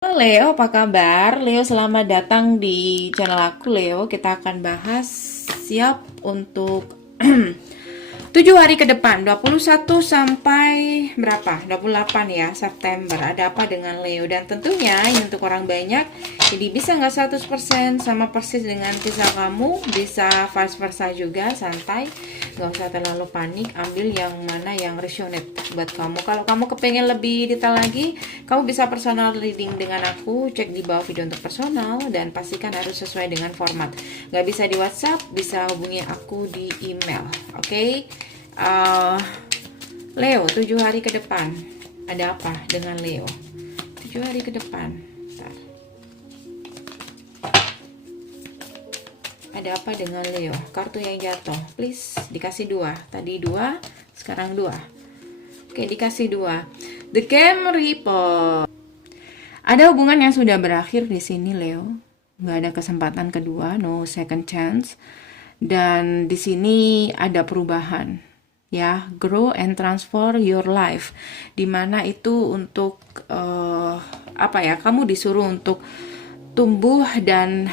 Halo Leo, apa kabar? Leo, selamat datang di channel aku Leo. Kita akan bahas siap untuk 7 hari ke depan, 21 sampai berapa? 28 ya, September. Ada apa dengan Leo? Dan tentunya ini untuk orang banyak. Jadi bisa nggak 100% sama persis dengan kisah kamu, bisa vice versa juga, santai. Nggak usah terlalu panik, ambil yang mana yang resonate buat kamu. Kalau kamu kepengen lebih detail lagi, kamu bisa personal reading dengan aku, cek di bawah video untuk personal, dan pastikan harus sesuai dengan format. Nggak bisa di WhatsApp, bisa hubungi aku di email. Oke? Uh, Leo, 7 hari ke depan. Ada apa dengan Leo? 7 hari ke depan. Bentar. Ada apa dengan Leo? Kartu yang jatuh, please dikasih 2. Tadi 2, sekarang 2. Oke, dikasih 2. The Game Reaper. Ada hubungan yang sudah berakhir di sini, Leo. Nggak ada kesempatan kedua, no second chance. Dan di sini ada perubahan, ya, grow and transform your life. Dimana itu untuk apa ya? Kamu disuruh untuk tumbuh dan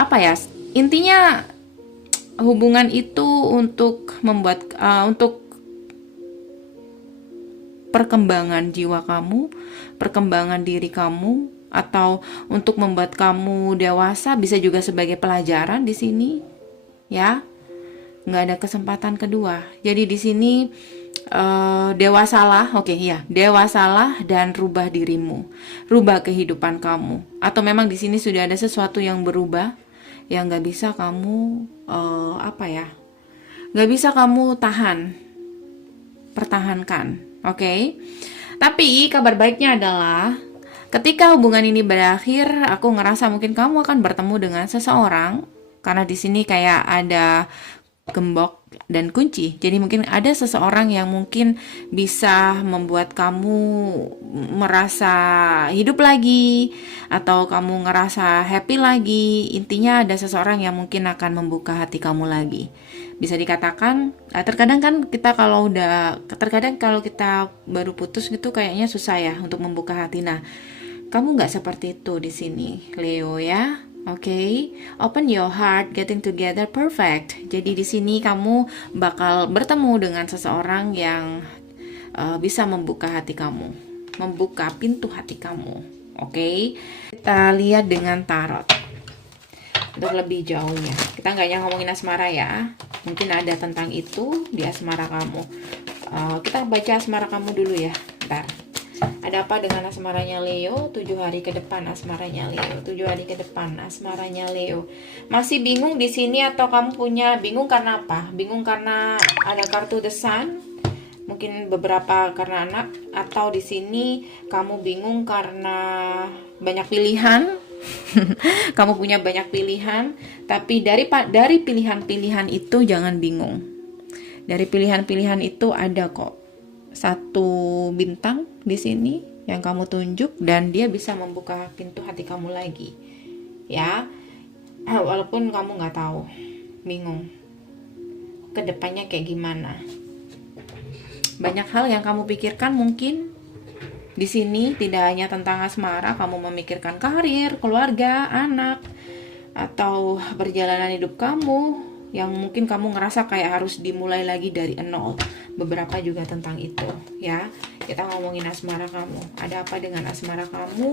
apa ya? Intinya hubungan itu untuk membuat untuk perkembangan jiwa kamu, perkembangan diri kamu, atau untuk membuat kamu dewasa, bisa juga sebagai pelajaran di sini, ya. Nggak ada kesempatan kedua. Jadi di sini dewasalah, oke ya, dewasalah dan rubah dirimu, rubah kehidupan kamu. Atau memang di sini sudah ada sesuatu yang berubah, yang nggak bisa kamu apa ya, nggak bisa kamu pertahankan, oke? Tapi kabar baiknya adalah ketika hubungan ini berakhir, aku ngerasa mungkin kamu akan bertemu dengan seseorang, karena di sini kayak ada gembok dan kunci. Jadi mungkin ada seseorang yang mungkin bisa membuat kamu merasa hidup lagi, atau kamu ngerasa happy lagi. Intinya ada seseorang yang mungkin akan membuka hati kamu lagi. Bisa dikatakan, terkadang kan kita terkadang kalau kita baru putus gitu kayaknya susah ya untuk membuka hati. Nah, kamu nggak seperti itu di sini, Leo, ya. Oke, open your heart, getting together perfect. Jadi di sini kamu bakal bertemu dengan seseorang yang bisa membuka hati kamu, membuka pintu hati kamu. Oke, kita lihat dengan tarot untuk lebih jauhnya. Kita nggak hanya ngomongin asmara ya, mungkin ada tentang itu di asmara kamu. Kita baca asmara kamu dulu ya. Bentar. Ada apa dengan asmaranya Leo? 7 hari ke depan asmaranya Leo. 7 hari ke depan asmaranya Leo. Masih bingung di sini atau kamu punya bingung karena apa? Bingung karena ada kartu The Sun? Mungkin beberapa karena anak, atau di sini kamu bingung karena banyak pilihan. Kamu punya banyak pilihan, tapi dari pilihan-pilihan itu jangan bingung. Dari pilihan-pilihan itu ada kok satu bintang di sini yang kamu tunjuk, dan dia bisa membuka pintu hati kamu lagi, ya. Walaupun kamu nggak tahu, bingung kedepannya kayak gimana. Banyak hal yang kamu pikirkan mungkin di sini, tidak hanya tentang asmara. Kamu memikirkan karir, keluarga, anak, atau perjalanan hidup kamu yang mungkin kamu ngerasa kayak harus dimulai lagi dari nol. Beberapa juga tentang itu, ya. Kita ngomongin asmara kamu. Ada apa dengan asmara kamu?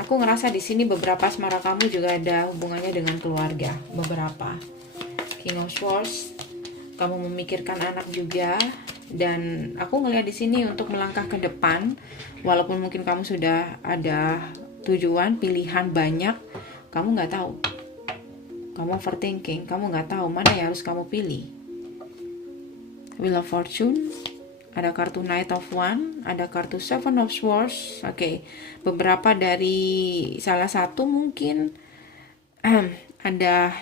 Aku ngerasa di sini beberapa asmara kamu juga ada hubungannya dengan keluarga. Beberapa. King of Swords. Kamu memikirkan anak juga. Dan aku ngelihat di sini untuk melangkah ke depan, walaupun mungkin kamu sudah ada tujuan, pilihan banyak, kamu nggak tahu. Kamu overthinking, kamu nggak tahu mana yang harus kamu pilih. Wheel of Fortune, ada kartu Knight of Wands, ada kartu Seven of Swords. Oke, beberapa dari salah satu mungkin ada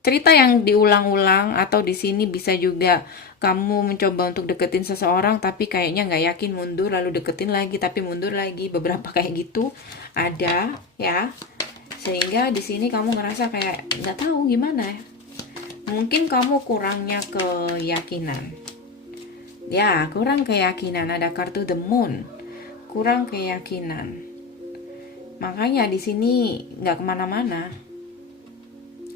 cerita yang diulang-ulang, atau di sini bisa juga kamu mencoba untuk deketin seseorang tapi kayaknya nggak yakin, mundur lalu deketin lagi tapi mundur lagi. Beberapa kayak gitu ada, ya. Sehingga di sini kamu ngerasa kayak nggak tahu gimana. Mungkin kamu kurangnya keyakinan. Ya, kurang keyakinan. Ada kartu The Moon. Kurang keyakinan. Makanya di sini nggak kemana-mana.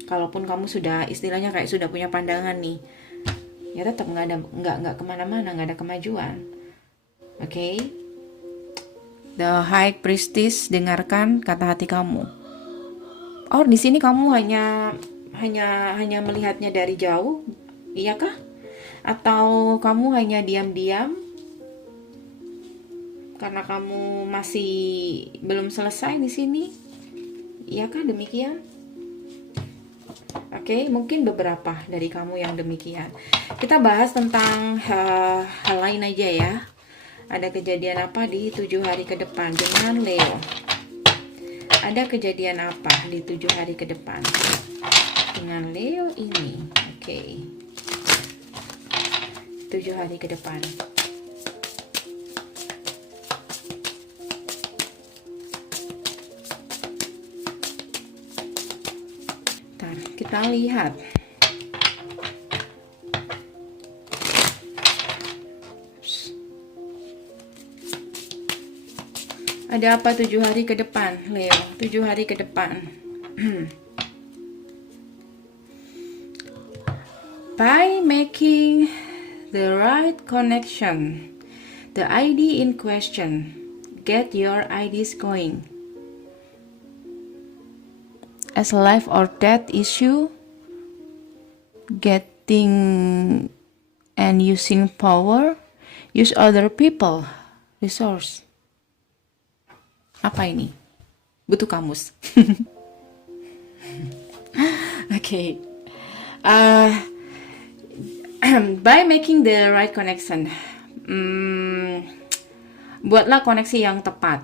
Kalaupun kamu sudah istilahnya kayak sudah punya pandangan nih, ya tetap nggak kemana-mana, nggak ada kemajuan. Oke? The High Priestess, dengarkan kata hati kamu. Oh, di sini kamu hanya melihatnya dari jauh, iyakah? Atau kamu hanya diam-diam karena kamu masih belum selesai di sini? Iyakah demikian? Oke, mungkin beberapa dari kamu yang demikian. Kita bahas tentang hal lain aja ya. Ada kejadian apa di 7 hari ke depan dengan Leo? Ada kejadian apa di 7 hari ke depan dengan Leo ini? Oke. 7 hari ke depan. Ntar kita lihat. Ada apa 7 hari ke depan, Leo? 7 hari ke depan. By making the right connection, the ID in question, get your IDs going. As a life or death issue, getting and using power, use other people, resource. Apa ini? Butuh kamus. Okay. By making the right connection, buatlah koneksi yang tepat.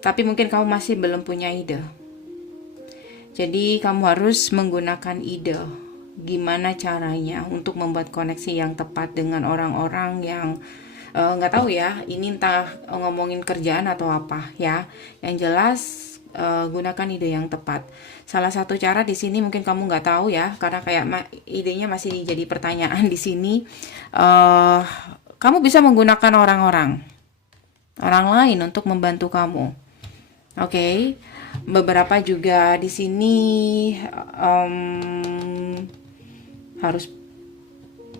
Tapi mungkin kamu masih belum punya ide. Jadi kamu harus menggunakan ide. Gimana caranya untuk membuat koneksi yang tepat dengan orang-orang yang nggak tahu ya, ini entah ngomongin kerjaan atau apa ya. Yang jelas gunakan ide yang tepat. Salah satu cara di sini mungkin kamu nggak tahu ya, karena kayak idenya masih jadi pertanyaan di sini. Kamu bisa menggunakan orang lain untuk membantu kamu. Oke. Beberapa juga di sini harus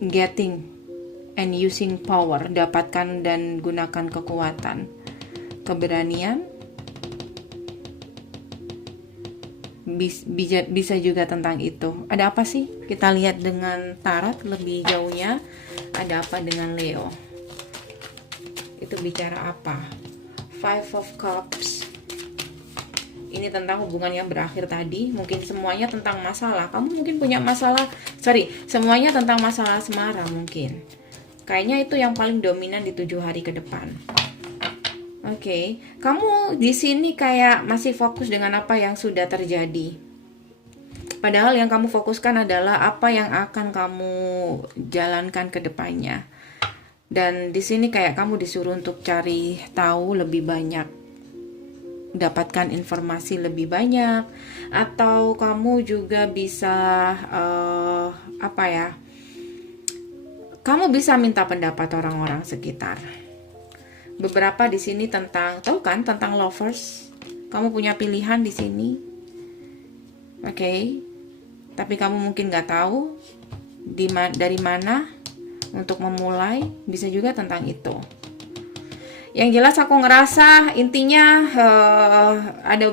getting and using power, dapatkan dan gunakan kekuatan, keberanian. Bisa juga tentang itu. Ada apa sih? Kita lihat dengan tarot lebih jauhnya. Ada apa dengan Leo? Itu bicara apa? Five of Cups. Ini tentang hubungan yang berakhir tadi. Mungkin semuanya tentang masalah. Kamu mungkin punya masalah. Semuanya tentang masalah asmara mungkin. Kayaknya itu yang paling dominan di 7 hari ke depan. Oke, kamu di sini kayak masih fokus dengan apa yang sudah terjadi. Padahal yang kamu fokuskan adalah apa yang akan kamu jalankan ke depannya. Dan di sini kayak kamu disuruh untuk cari tahu lebih banyak, dapatkan informasi lebih banyak, atau kamu juga bisa kamu bisa minta pendapat orang-orang sekitar. Beberapa di sini tentang, tahu kan, tentang lovers. Kamu punya pilihan di sini, oke? Tapi kamu mungkin nggak tahu dari mana untuk memulai. Bisa juga tentang itu. Yang jelas aku ngerasa intinya ada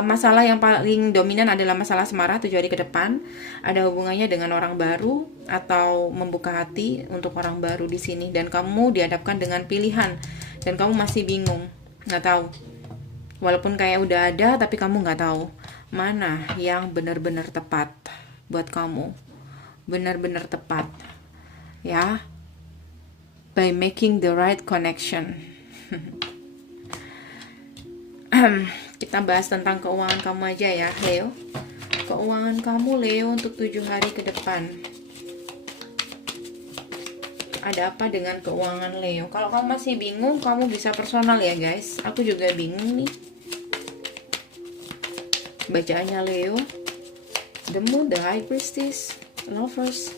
masalah yang paling dominan adalah masalah asmara 7 hari ke depan. Ada hubungannya dengan orang baru atau membuka hati untuk orang baru di sini, dan kamu dihadapkan dengan pilihan dan kamu masih bingung, nggak tahu. Walaupun kayak udah ada, tapi kamu nggak tahu mana yang benar-benar tepat buat kamu, benar-benar tepat, ya. By making the right connection. Kita bahas tentang keuangan kamu aja ya, Leo. Keuangan kamu, Leo, untuk 7 hari ke depan. Ada apa dengan keuangan Leo? Kalau kamu masih bingung, kamu bisa personal ya guys. Aku juga bingung nih. Bacaannya Leo. The Moon, The High Priestess, Lovers,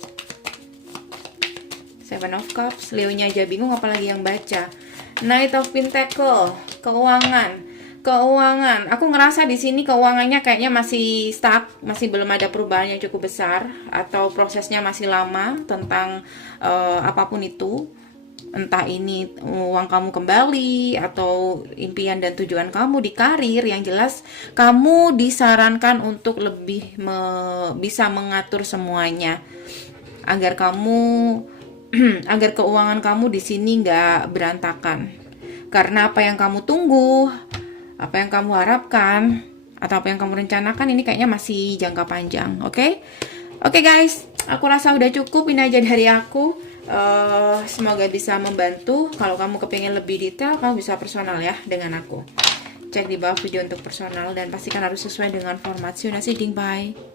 Seven of Cups. Leonya aja bingung apalagi yang baca. Knight of Pentacle, keuangan. Keuangan, aku ngerasa di sini keuangannya kayaknya masih stuck, masih belum ada perubahan yang cukup besar, atau prosesnya masih lama tentang apapun itu. Entah ini uang kamu kembali atau impian dan tujuan kamu di karir, yang jelas kamu disarankan untuk lebih bisa mengatur semuanya agar kamu agar keuangan kamu di sini nggak berantakan. Karena apa yang kamu tunggu, apa yang kamu harapkan, atau apa yang kamu rencanakan ini kayaknya masih jangka panjang. Oke? Oke guys, aku rasa udah cukup, ini aja dari aku. Semoga bisa membantu. Kalau kamu kepingin lebih detail, kamu bisa personal ya dengan aku. Cek di bawah video untuk personal dan pastikan harus sesuai dengan format. See you next. Bye.